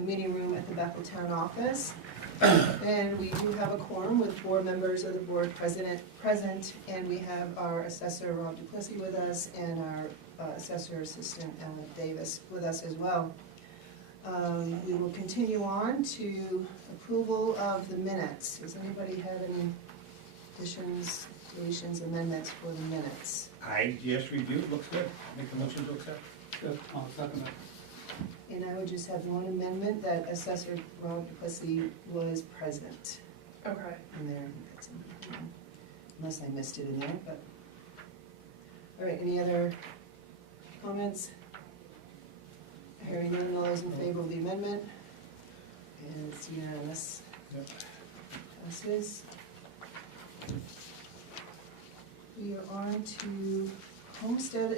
the meeting room at the Bethel Town Office. And we do have a quorum with 4 members of the board present, and we have our assessor W.H.A.T with us and our assessor assistant Ellen Davis with us as well. We will continue on to approval of the minutes. Does anybody have any additions, deletions, amendments for the minutes? I just reviewed, looks good. Make the motion to accept. Good, I'll second it. And I would just have one amendment, that Assessor W.H.A.T was present Okay. in there. Unless I missed it in there, but. All right, any other comments? Hearing none, all those in favor of the amendment? And it's unanimous. Yep. Passes. We are on to homestead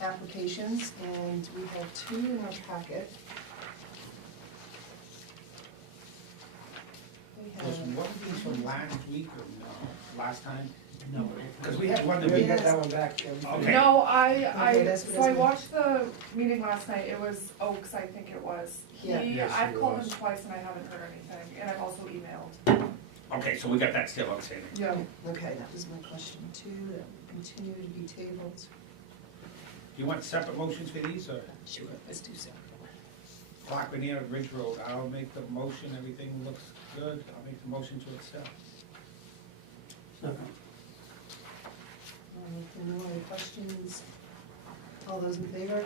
applications, and we have 2 in our packet. We Was have, one of these from last week or no, last time? No. Because we had one that We we got had. that one back. Okay. No, Okay, that's what so I it's- watched the meeting last night, it was Oaks, I think it was. Yeah. Yes, I've it called was. him twice and I haven't heard anything, and I've also emailed. Okay, so we got that still outstanding. Yeah. okay, that was my question too, that will continue to be tabled. Do you want separate motions for these, or? Sure, let's do separate. Clock Veneer, Ridge Road, I'll make the motion, everything looks good, I'll make the motion to accept. Second. If there are no other questions, all those in favor?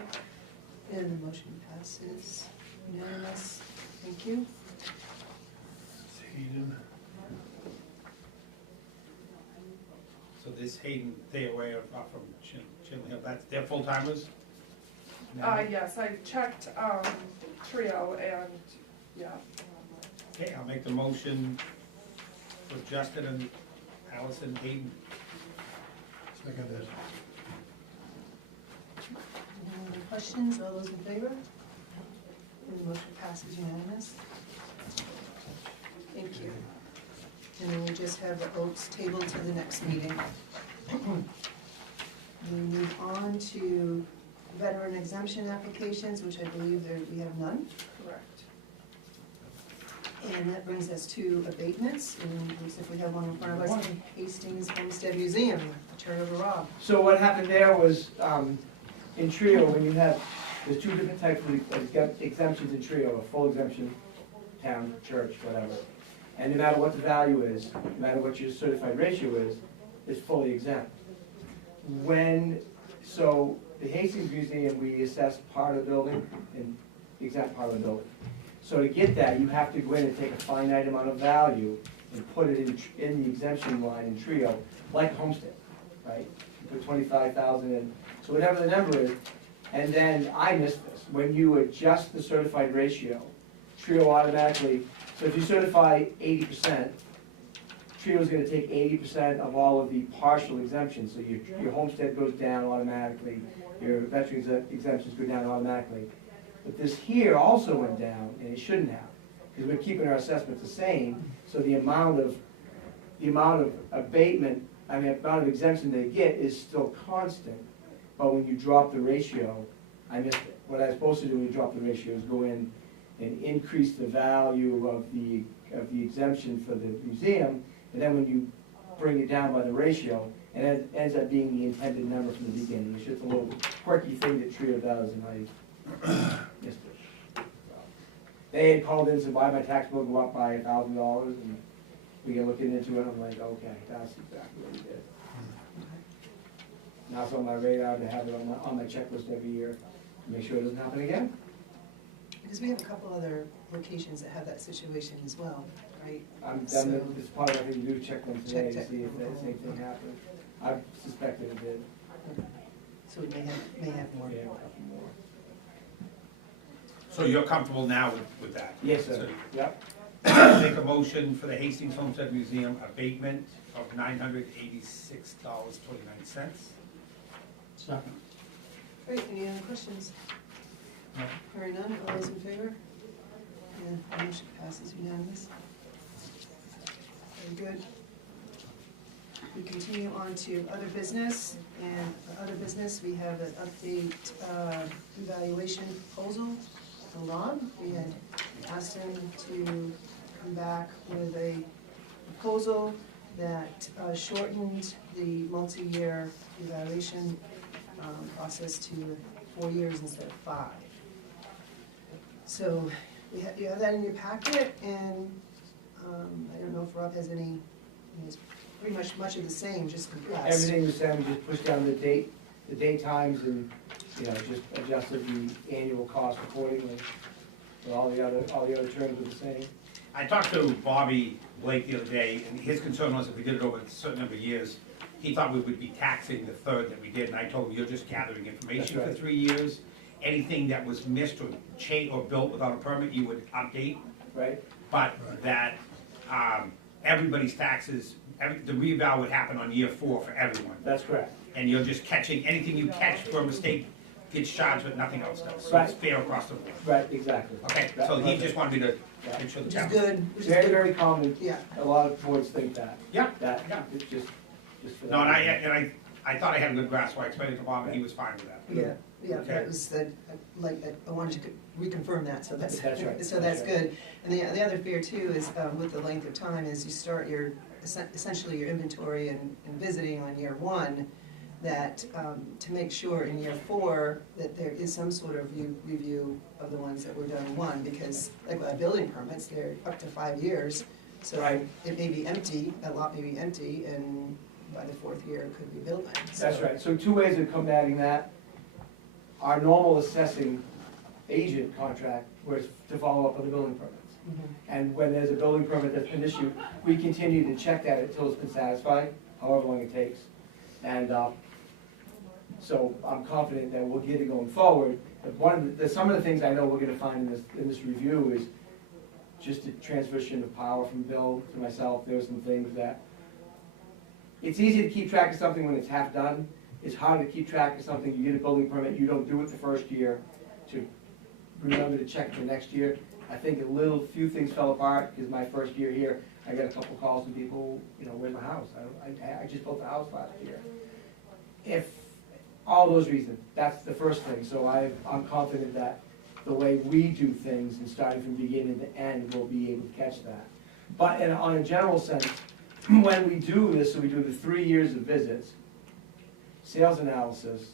And the motion passes unanimous. Thank you. So this Hayden, they away off from Chinle Hill, that's, they're full-timers? Yes, I checked, Trio and, yeah. Okay, I'll make the motion for Justin and Allison Hayden. Seconded. Any other questions, all those in favor? And the motion passes unanimous. Thank you. And then we just have the Oaks table to the next meeting. We move on to veteran exemption applications, which I believe we have none. Correct. And that brings us to abatements, and it looks like we have one in front of us, Hastings Homestead Museum. I'll turn it over to Rob. So what happened there was, in Trio, when you have, there's 2 different types of exemptions in Trio, a full exemption, town, church, whatever. And no matter what the value is, no matter what your certified ratio is, it's fully exempt. So the Hastings Museum, we assess part of the building and exempt part of the building. So to get that, you have to go in and take a finite amount of value and put it in the exemption line in Trio, like a homestead, right? You put 25,000 in, so whatever the number is, and then I missed this. When you adjust the certified ratio, Trio automatically, so if you certify 80%, Trio's gonna take 80% of all of the partial exemptions, so your homestead goes down automatically, your veterans exemptions go down automatically. But this here also went down, and it shouldn't have, because we're keeping our assessments the same, so the amount of abatement, the amount of exemption they get is still constant, but when you drop the ratio, I missed it. What I was supposed to do when you drop the ratio is go in and increase the value of the exemption for the museum, and then when you bring it down by the ratio, and it ends up being the intended number from the beginning. It's just a little quirky thing that Trio does, and I missed it. So, they had called in and said, why my tax bill go up by $1,000, and we get looking into it, I'm like, okay, that's exactly what we did. Now it's on my radar to have it on my checklist every year, to make sure it doesn't happen again. Because we have a couple other locations that have that situation as well, right? I'm done, So- it's part of what we do, check them today to Check see if that same thing happened. I suspected it did. So we may have more. Yeah. So you're comfortable now with that? Yes, sir. Yep. So, make a motion for the Hastings Homestead Museum abatement of $986.29. Second. Great, any other questions? No. Hearing none, all those in favor? And the motion passes unanimous. Very good. We continue on to other business, and for other business, we have an update evaluation proposal to Rob. We had asked him to come back with a proposal that shortened the multi-year evaluation process to 4 years instead of 5. So you have that in your packet, and I don't know if Rob has any, it's pretty much of the same, just compressed. Everything was same, just pushed down the date times and, you know, just adjusted the annual cost accordingly. But all the other terms were the same. I talked to Bobby Blake the other day, and his concern was if we did it over a certain number of years, he thought we would be taxing the third that we did, and I told him, you're just gathering information That's for right. 3 years. Anything that was missed or changed or built without a permit, you would update, Right? but that, everybody's taxes, the reval would happen on year 4 for everyone. That's correct. And you're just catching, anything you catch for a mistake gets charged, but nothing else does, so it's Right. fair across the board. Right, exactly. Okay, That- so he just wanted me to Yeah. make sure the Which is town. good, which is Very, good. very common. Yeah, A lot of boards think that. Yeah, That, yeah. it's just for that. No, and I thought I had a good grasp, so I explained it to Bob, and he was fine with that. yeah, Okay. that was the, I wanted to reconfirm that, so that's, That's right. so that's That's right. good. And the other fear too is, with the length of time, is you start your, essentially your inventory and visiting on year 1, that, to make sure in year 4, that there is some sort of review of the ones that were done in 1, because like with building permits, they're up to 5 years. So Right. it may be empty, a lot may be empty, and by the 4th year, it could be building. That's So- right. So 2 ways of combating that. Our normal assessing agent contract was to follow up on the building permits. Mhm. And when there's a building permit that's been issued, we continue to check that until it's been satisfied, however long it takes. And so I'm confident that we'll get it going forward. But some of the things I know we're gonna find in this review is just a transmission of power from Bill to myself. There were some things that, it's easy to keep track of something when it's half done. It's hard to keep track of something, you get a building permit, you don't do it the first year, to remember to check it the next year. I think few things fell apart, because my first year here, I got a couple calls from people, you know, where's my house? I just built a house last year. If, all those reasons, that's the first thing, so I'm confident that the way we do things, and starting from beginning to end, we'll be able to catch that. But on a general sense, when we do this, so we do the 3 years of visits, sales analysis,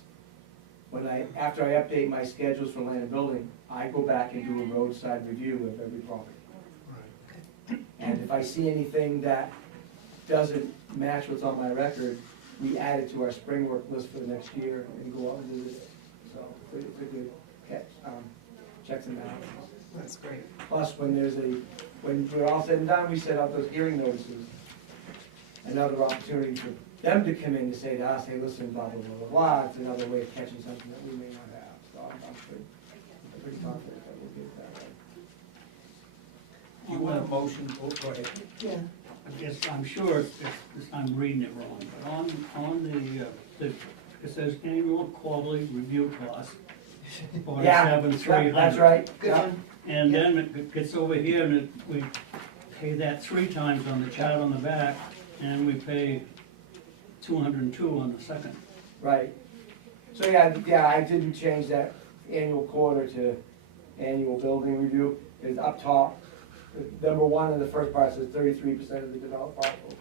after I update my schedules for land and building, I go back and do a roadside review of every property. And if I see anything that doesn't match what's on my record, we add it to our spring work list for the next year and go out and do it. So it's a good catch, checks and balances. That's great. Plus, when we're all said and done, we set out those hearing notices. Another opportunity for them to come in to say to us, hey, listen, blah, blah, blah, blah, blah. It's another way of catching something that we may not have. So I'm pretty confident that we'll get that right. Do you want a motion? Oh, go ahead. Yeah, I guess, I'm sure I'm reading it wrong, but on it says annual quarterly review cost, Yeah, 47,300. that's right. good Yeah. one. And then it gets over here and we pay that 3 times on the chart on the back, and we pay 202 on the second. Right. So, yeah, I didn't change that annual quarter to annual building review. It's up top. Number 1 in the first part says 33% of the developed parcel.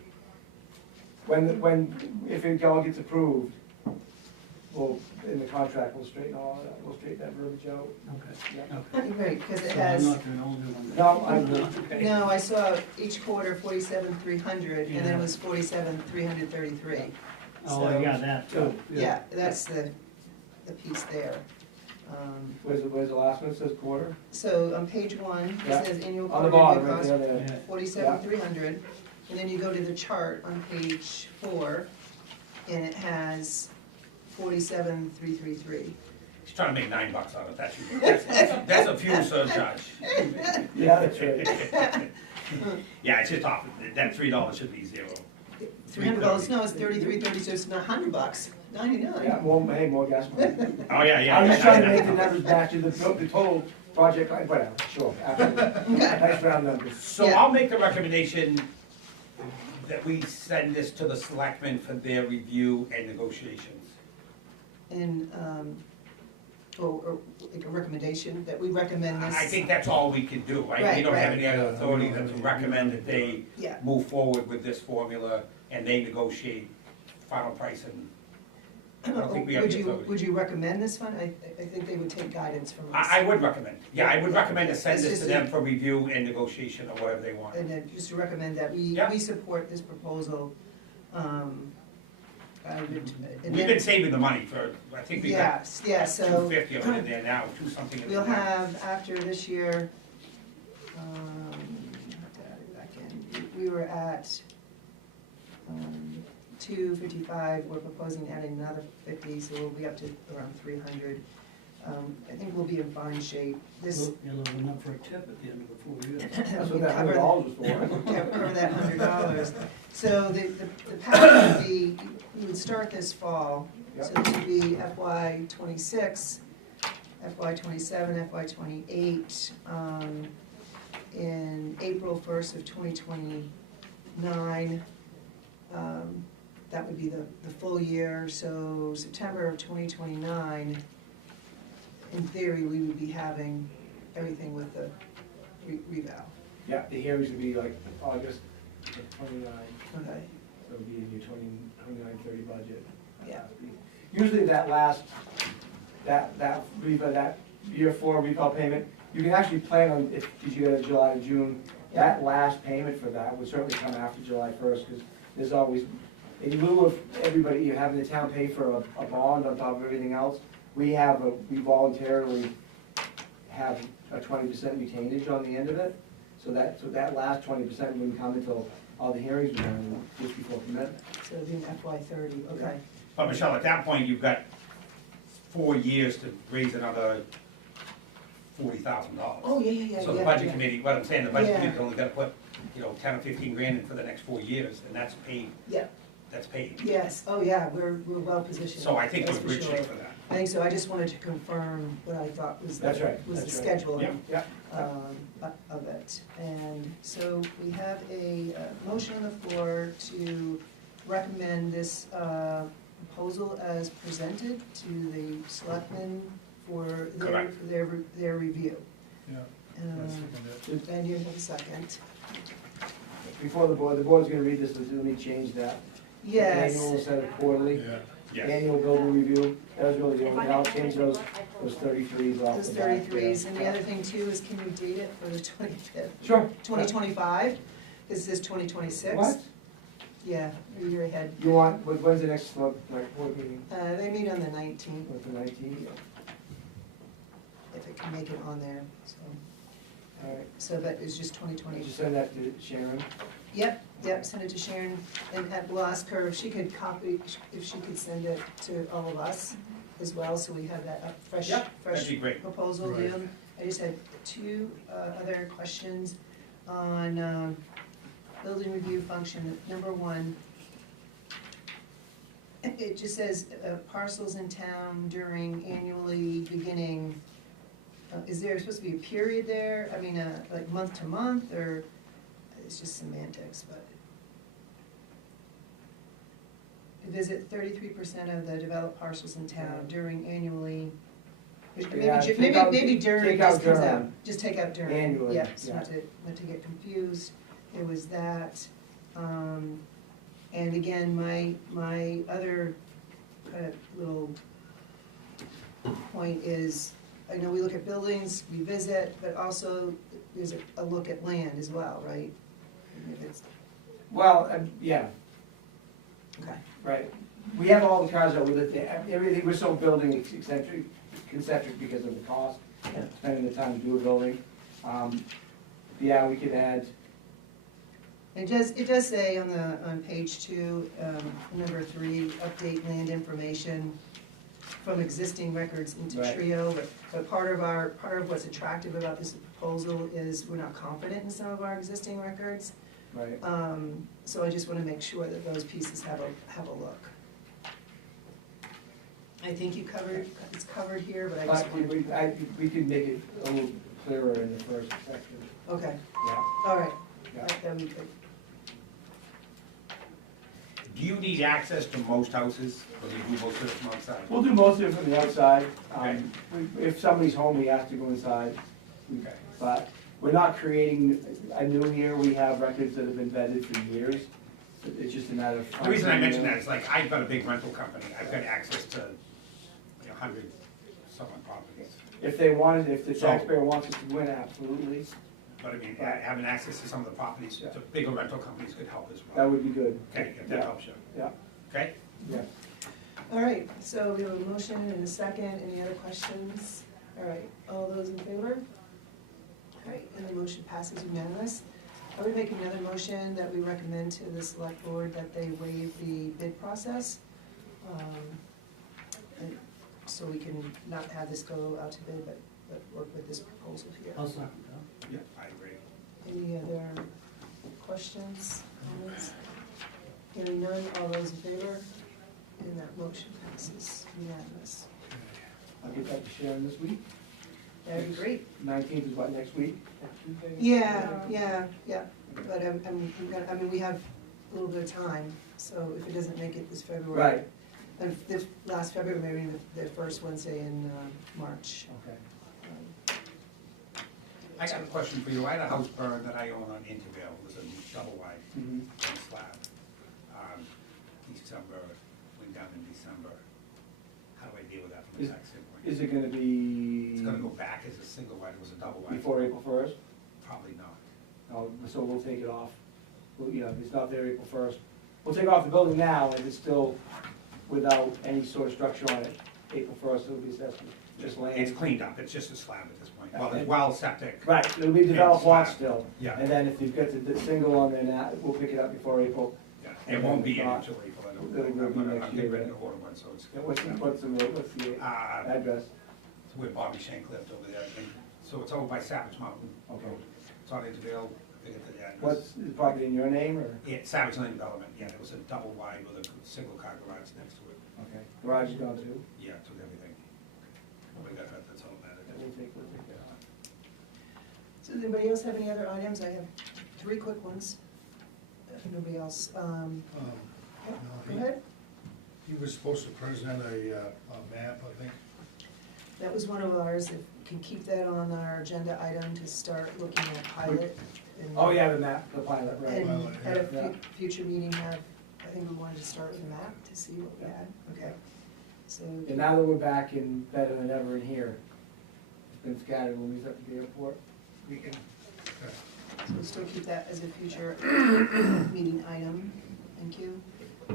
If it all gets approved, in the contract, we'll straighten that verbiage out. Okay. Yeah. Okay. Right, because it So I'm has, not the only one. No, I'm, Okay. no, I saw each quarter 47,300, and then Yeah. it was 47,333. Oh, yeah, that too. Yeah, that's the piece there. where's the last one? It says quarter? So on page 1, Yeah. it says annual On the quarterly bottom, right cost, there. Yeah. 47,300. And then you go to the chart on page 4, and it has 47,333. He's trying to make $9 out of it, that's a fuel surcharge. Yeah, that's right. Yeah, it's just off, that $3 should be 0. $300, no, it's 33.30, so it's not $100, 99. Yeah, more gas money. Oh, yeah. I'm just trying to make the numbers match to the total project, whatever, sure, absolutely. Nice round numbers. So Yeah. I'll make the recommendation that we send this to the selectmen for their review and negotiations. And, or like a recommendation, that we recommend this? I think that's all we can do, right? We Right, don't have right. any other authority than to recommend that they Yeah, move forward with this formula and they negotiate final price, and I don't think we have would the you, authority. would you recommend this one? I think they would take guidance from us. I would recommend, yeah, I would recommend to send It's this just to them for review and negotiation or whatever they want. And then just to recommend that we, Yeah. we support this proposal. I would, and We've then, been saving the money for, I think we got yes, yeah, so 250 of it in there now, two something in there. we'll now. have, after this year, back in, we were at 255, we're proposing adding another 50, so we'll be up to around 300. I think we'll be in fine shape. This, You'll have enough for a tip at the end of the 4 years. That's we what that cover $100 was for. cover that $100. So the pattern would be, we would start this fall, so this would be FY '26, FY '27, FY '28. In April 1st of 2029, that would be the full year. So September of 2029, in theory, we would be having everything with the revow. Yeah, the hearings would be like August 29, Okay, so it'll be in your 29-30 budget. yeah. Usually that last, that year 4 recall payment, you can actually plan on, if, because you got a July to June, that last payment for that would certainly come after July 1st, because there's always, in lieu of everybody, you having the town pay for a bond on top of everything else, we voluntarily have a 20% retainage on the end of it, so that last 20% wouldn't come until all the hearings are done, just before commitment. So it'd be in FY '30, okay. But Michelle, at that point, you've got 4 years to raise another $40,000. Oh, yeah. So the yeah, budget yeah. committee, what I'm saying, the budget Yeah. committee's only gotta put, 10 or 15 grand in for the next 4 years, and that's paid, Yeah, that's paid. yes, oh, yeah, we're well positioned. So I think we're that's in for good sure. shape for that. I think so, I just wanted to confirm what I thought was That's the, right, was the that's right. scheduling Yeah. of it. And so we have a motion on the floor to recommend this proposal as presented to the selectmen for Correct. their review. Yeah. Ben, you have a second? Before the board's gonna read this, let me change that. Yes. Annual instead of quarterly. Yeah. Yes. Annual building review, that was really the only, I'll change those 33s off Those the back. 33s, and the yeah. other thing too is can you date it for the 25th? Sure. 2025, is this 2026? What? Yeah, you're ahead. You want, when's the next, board meeting? They meet on the 19th, What's the 19th? if it can make it on there, so, All right, so that is just did 2020. you send that to Sharon? Yep, send it to Sharon, and we'll ask her if she could copy, if she could send it to all of us as well, so we have that fresh That'd be great. proposal. Right. Leon. I just had two other questions on building review function. Number one, it just says parcels in town during annually beginning. Is there supposed to be a period there? I mean, like month to month, or it's just semantics, but. Visit 33% of the developed parcels in town during annually. Yeah, take out- Maybe during take out just comes out, during. just take out during. Annually, Yes, yeah. not to get confused. It was that. And again, my other kind of little point is, I know we look at buildings, we visit, but also there's a look at land as well, right? If it's- Well, yeah, Okay, right. We have all the cars that we looked at, everything, we're so building concentric because of the cost, Yeah. spending the time to do a building. Yeah, we could add, it does say on page 2, number 3, update land information from existing records into Right. Trio, but part of what's attractive about this proposal is we're not confident in some of our existing records. right, So I just wanna make sure that those pieces have a look. I think it's covered here, but I just but want, we could make it a little clearer in the first section, okay, yeah. all right, Yeah. that'd be good. Do you need access to most houses, or do you do most of it from outside? We'll do most of it from the outside. Okay. If somebody's home, we have to go inside. Okay. But we're not creating a new here, we have records that have been vetted for years. It's just a matter of. The reason I mention that is like, I've got a big rental company, I've got access to 100 some odd properties. If they wanted, if the So- taxpayer wants us to win, absolutely, But I mean, having access to some of the properties, the bigger rental companies could help as that well. would be good. Okay, if that Yeah. helps you. Yeah, Okay? yeah. All right, so we have a motion and a second. Any other questions? All right, all those in favor? All right, and the motion passes unanimous. I would make another motion that we recommend to the select board that they waive the bid process. And so we can not have this go out to bid, but work with this proposal here. I'll second that. Yeah, I agree. Any other questions, comments? Hearing none, all those in favor? And that motion passes unanimous. I'll get that to Sharon this week. That'd be great. 19th is what, next week? Next Tuesday? Yeah, but I mean, we have a little bit of time, so if it doesn't make it this February. Right, This last February, maybe the first Wednesday in March. okay. I got a question for you. I had a house burn that I own on Intervale, it was a double wide Mhm. slab. December, went down in December. How do I deal with that from a tax standpoint? Is it gonna be? It's gonna go back as a single wide, it was a double wide. Before April 1st? Probably not. Oh, so we'll take it off. Well, you know, if it's not there April 1st. We'll take off the building now, and it's still without any sort of structure on it. April 1st, it'll be assessed, just land. It's cleaned up, it's just a slab at this point. Well, there's well septic. Right, it'll be developed lot slab. still. Yeah. And then if you've got the single on there now, we'll pick it up before April. Yeah, it won't be in until April, I don't think. It'll be next I'm year, getting ready to right? order one, so it's. Yeah, what's the address? It's where Bobby Shank lived over there, I think. So it's over by Savage Mountain. Okay. It's on Intervale, I forget the address. What's the property in your name, or? Yeah, Savage Lane Development, yeah, it was a double wide with a single car garage next to it. Okay. Garage is gone too? Yeah, took everything. Nobody got hurt, that's all that matters. We'll take that off. So does anybody else have any other items? I have three quick ones. If nobody else, yeah, go ahead. He was supposed to present a map, I think. That was one of ours. If we can keep that on our agenda item to start looking at pilot. and- Oh, yeah, the map, the pilot, right. And Pilot, at a yeah. future meeting have, I think we wanted to start with a map to see what we had. Okay. So, And now that we're back in better than ever in here, it's been scattered when we was up at the airport, we can. so we'll still keep that as a future meeting item. Thank you. I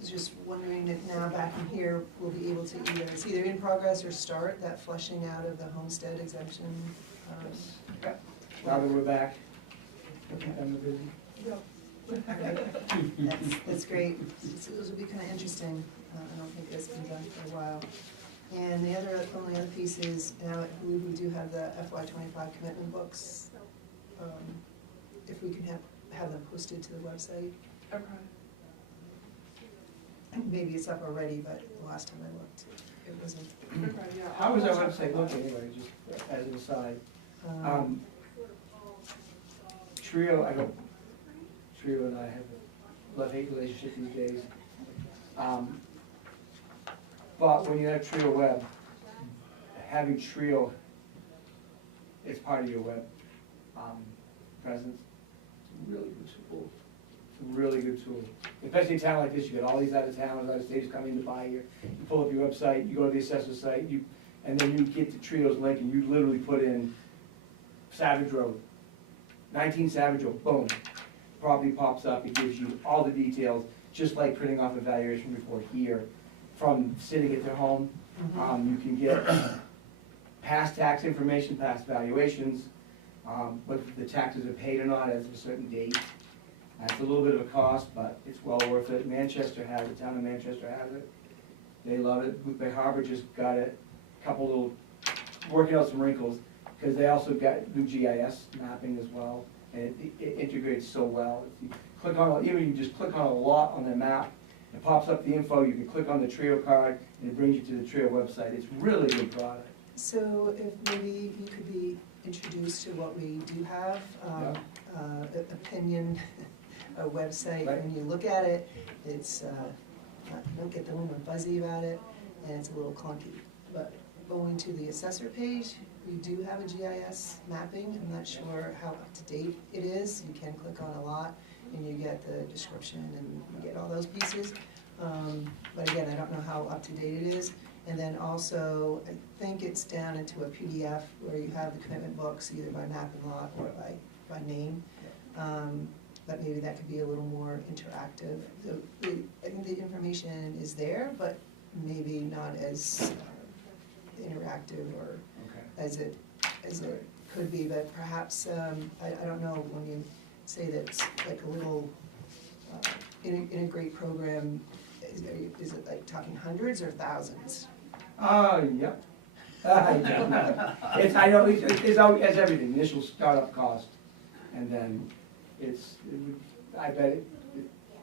was just wondering if now back in here, we'll be able to it's either in progress or start that flushing out of the homestead exemption. Now that we're back, Okay. and we're busy. That's great. So those will be kind of interesting. I don't think that's been done for a while. And the only other piece is, now I believe we do have the FY25 commitment books. If we can have them posted to the website. Okay. And maybe it's up already, but the last time I looked, it wasn't. Okay, yeah. How was our I'll check website that. looking anyway, just as an aside? Um, Trio and I have a love-hate relationship these days. But when you have Trio Web, having Trio as part of your web presence, it's a really good tool. It's a really good tool. Especially in a town like this, you got all these other towns, other states coming to buy here. You pull up your website, you go to the assessor site, and then you get the Trio's link and you literally put in Savage Road, 19 Savage Road, boom. Property pops up, it gives you all the details, just like printing off a valuation report here from sitting at their home. You can get past tax information, past valuations, whether the taxes are paid or not as of a certain date. It's a little bit of a cost, but it's well worth it. Manchester has it, town of Manchester has it. They love it. Booth Bay Harbor just got it, couple little, working out some wrinkles, because they also got new GIS mapping as well, and it integrates so well. If you click on, even you just click on a lot on the map, it pops up the info, you can click on the Trio card, and it brings you to the Trio website. It's really good product. So if maybe you could be introduced to what we do have, opinion a website, Right. when you look at it, it's, you don't get the warm and fuzzy about it, and it's a little clunky. But going to the assessor page, we do have a GIS mapping. I'm not sure how up to date it is. You can click on a lot, and you get the description, and you get all those pieces. But again, I don't know how up to date it is. And then also, I think it's down into a PDF where you have the commitment books, either by map and lot or by name. But maybe that could be a little more interactive. So I think the information is there, but maybe not as interactive or Okay. as it could be. But perhaps, I don't know, when you say that it's like a little integrate program, is it like talking hundreds or thousands? Yep. I don't know. I know, it's everything, initial startup cost, and then I bet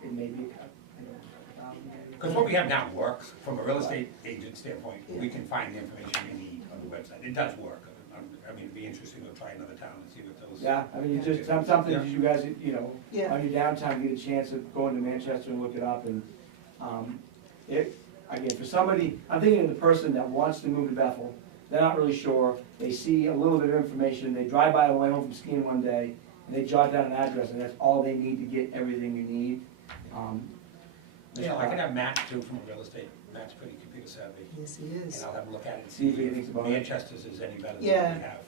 it may be, I don't know, $1,000 maybe. Because what we have now works, from a real estate agent standpoint, we can find the information we need on the website. It does work. I mean, it'd be interesting to try another town and see what those. Yeah, I mean, it's just something that you guys, you know, Yeah. on your downtime, get a chance of going to Manchester and look it up, and, again, for somebody, I'm thinking of the person that wants to move to Bethel, they're not really sure, they see a little bit of information, they drive by on the way home from skiing one day, and they jot down an address, and that's all they need to get everything you need. Yeah, I can have Matt too from real estate. Matt's pretty computer savvy. Yes, he is. And I'll have him look at it and See see if he thinks if about it. Manchester's is any better than what we Yeah, have.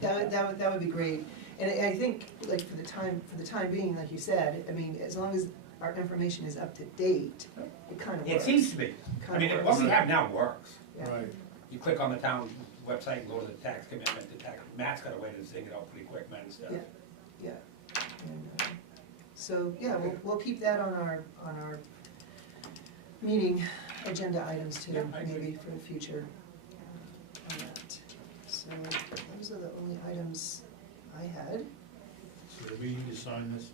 yeah, that would be great. And I think, like, for the time being, like you said, I mean, as long as our information is up to date, it kind of It works. seems to be. I Kind mean, of what we works. have now works. Yeah. Right. You click on the town website and go to the tax commitment, Matt's got a way to zing it out pretty quick, man, and stuff. Yeah. Yeah. And, so, yeah, we'll keep that on our meeting agenda items too, Yeah, I agree. maybe for the future on that. So those are the only items I had. So do we need to sign this?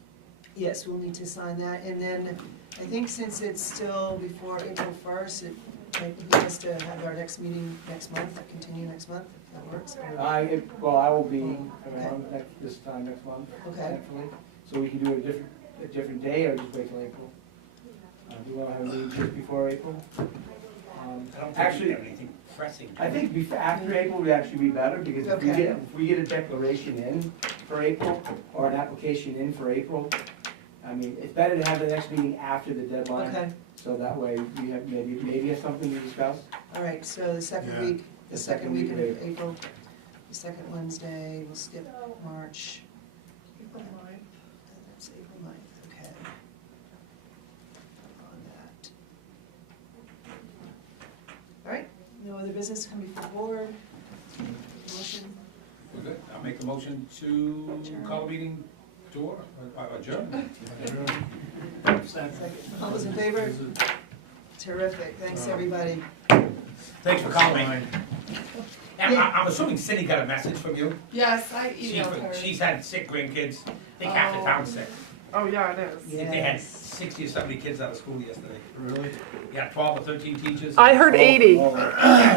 Yes, we'll need to sign that, and then I think since it's still before April 1st, it might be best to have our next meeting next month, continue next month, if that works. or- I will be around this time next month, Okay. actually, so we can do it a different day, or just wait till April. Do you want to have a meeting just before April? I don't think we Actually, have anything pressing. I think after April would actually be better, because if Okay. we get a declaration in for April, or an application in for April, I mean, it's better to have the next meeting after the deadline. Okay, So that way, we have, maybe have something to discuss. all right, so the second Yeah. week, the second week of of April, the second Wednesday, we'll skip March. April 9th. That's April 9th, okay. On that. All right, no other business come before the board? Motion, We're good. I'll make a motion to Adjourn. call a meeting to order, adjourn. second. All those in favor? Terrific, thanks, everybody. Thanks for calling me. Fine. And Yeah. I'm assuming Cindy got a message from you? Yes, I emailed her. She's had sick grandkids. I think half the town's sick. Oh, yeah, it is. I think they had Yes. 60 or 70 kids out of school yesterday. Really? Yeah, 12 or 13 teachers. I heard 80. Oh, Yeah,